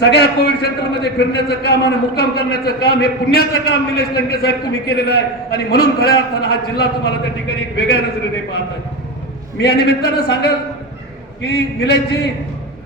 सगळ्या कोविड सेंटरमध्ये फिरण्याचं काम आणि मुक्काम करण्याचं काम हे पुण्याचं काम निलेश लंके साहेब तुम्ही केलेलं आहे आणि म्हणून खऱ्या अर्थानं हा जिल्हा तुम्हाला त्या ठिकाणी एक वेगळ्या नजरेने पाहत आहे। मी या निमित्तानं सांगेल की निलेशजी,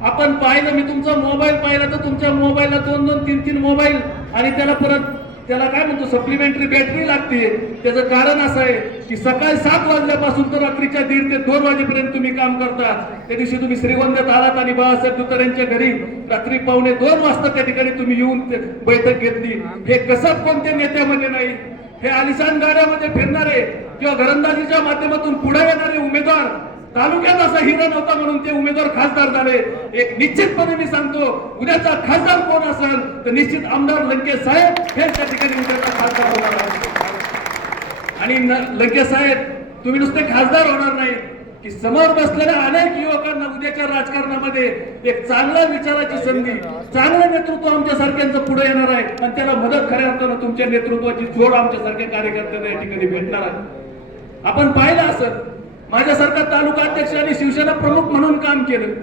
आपण पाहिलं, मी तुमचा मोबाईल पाहिला तर तुमच्या मोबाईलला 2-2, 3-3 मोबाईल आणि त्याला काय म्हणतो सप्लिमेंटरी बॅटरी लागते। त्याचं कारण असं आहे की सकाळी 7 वाजल्यापासून तर रात्रीच्या 1:30 ते 2 वाजेपर्यंत तुम्ही काम करता। त्या दिवशी तुम्ही श्रीगोंद्यात आलात आणि बाळासाहेब दुतारेंच्या घरी रात्री 1:45 वाजता त्या ठिकाणी तुम्ही येऊन बैठक घेतली। हे कसं कोणत्या नेत्यामध्ये नाही। हे आलिशान गाड्यामध्ये फिरणारे किंवा घरंदाजीच्या माध्यमातून पुढे येणारे उमेदवार तालुक्यात असा हिरा नव्हता म्हणून ते उमेदवार खासदार झाले। एक निश्चितपणे मी सांगतो, उद्याचा खासदार कोण असेल तर निश्चित आमदार लंके साहेब हे त्या ठिकाणी उद्याचा खासदार होणार आहेत। आणि लंके साहेब, तुम्ही नुसते खासदार होणार नाही की समोर बसलेल्या अनेक युवकांना उद्याच्या राजकारणामध्ये एक चांगल्या विचाराची संधी, चांगलं नेतृत्व आमच्या सारख्यांचं पुढे येणार आहे आणि त्याला मदत खऱ्या अर्थानं तुमच्या नेतृत्वाची जोड आमच्या सारख्या कार्यकर्त्यांना या ठिकाणी भेटणार आहे। आपण पाहिलं असं, माझ्यासारखा तालुका अध्यक्ष आणि शिवसेना प्रमुख म्हणून काम केलं।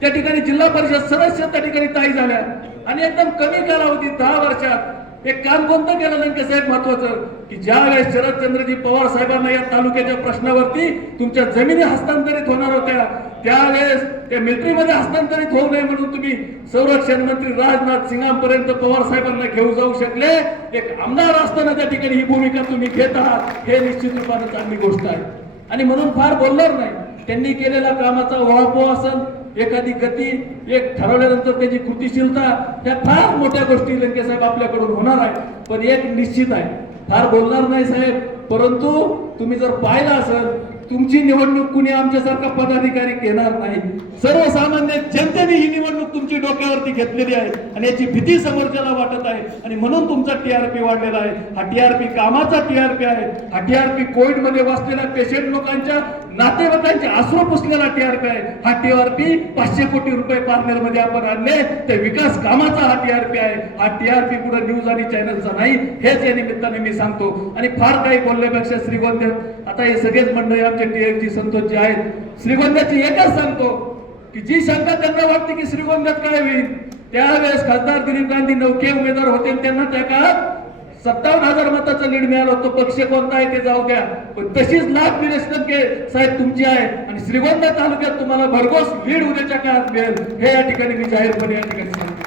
त्या ठिकाणी जिल्हा परिषद सदस्य त्या ठिकाणी ताई झाल्या आणि एकदम कमी कालावधीत 10 वर्षात एक काम कोणतं केलं लंके साहेब महत्वाचं, की ज्या वेळेस शरदचंद्रजी पवार साहेबांना या तालुक्याच्या प्रश्नावरती तुमच्या जमिनी हस्तांतरित होणार होत्या, त्यावेळेस त्या मिलिटरीमध्ये हस्तांतरित होऊ नये म्हणून तुम्ही संरक्षण मंत्री राजनाथ सिंगांपर्यंत पवार साहेबांना घेऊन जाऊ शकले। एक आमदार असताना त्या ठिकाणी ही भूमिका तुम्ही घेत आहात, हे निश्चित रूपाने चांगली गोष्ट आहे आणि म्हणून फार बोलणार नाही। त्यांनी केलेल्या कामाचा वळपो असेल, एखादी गती, एक ठरवल्यानंतर त्याची कृतीशीलता, त्या फार मोठ्या गोष्टी लंके साहेब आपल्याकडून होणार आहे। पण एक निश्चित आहे, फार बोलणार नाही साहेब, परंतु तुम्ही जर पाहिलं असेल, तुमची निवडणूक कुणी आमच्यासारखा पदाधिकारी घेणार नाही। सर्वसामान्य जनतेने ही निवडणूक तुमची डोक्यावरती घेतलेली आहे आणि याची भीती समोरच्याला वाटत आहे आणि म्हणून तुमचा टीआरपी वाढलेला आहे। हा टीआरपी कामाचा टीआरपी आहे। हा टीआरपी कोविड मध्ये वाचलेल्या पेशंट लोकांच्या नातेवाईकांचे अश्रू पुसलेला टीआरपी आहे। हा टीआरपी 500 कोटी रुपये पार्लर मध्ये आपण आणले ते विकास कामाचा हा टीआरपी आहे। हा टीआरपी पुढे न्यूज आणि चॅनलचा नाही, हेच या निमित्ताने मी सांगतो। आणि फार काही बोलण्यापेक्षा श्रीगोंद्यात आता हे सगळेच मंडळी आमचे टीएफजी संतोषजी आहेत, श्रीगोंद्याची एकच सांगतो की जी शंका त्यांना वाटते की श्रीगोंद्यात काय होईल, त्यावेळेस खासदार दिलीप गांधी नौके उमेदवार होते, त्यांना त्या काळात 57,000 मताचं लीड मिळालं होतं। पक्ष कोणता आहे ते जाऊ द्या, पण तशीच लाख निलेश लंके साहेब तुमची आहे आणि श्रीगोंदा तालुक्यात तुम्हाला भरघोस लीड उद्याच्या काळात मिळेल, हे या ठिकाणी मी जाहीरपणे या ठिकाणी सांगतो।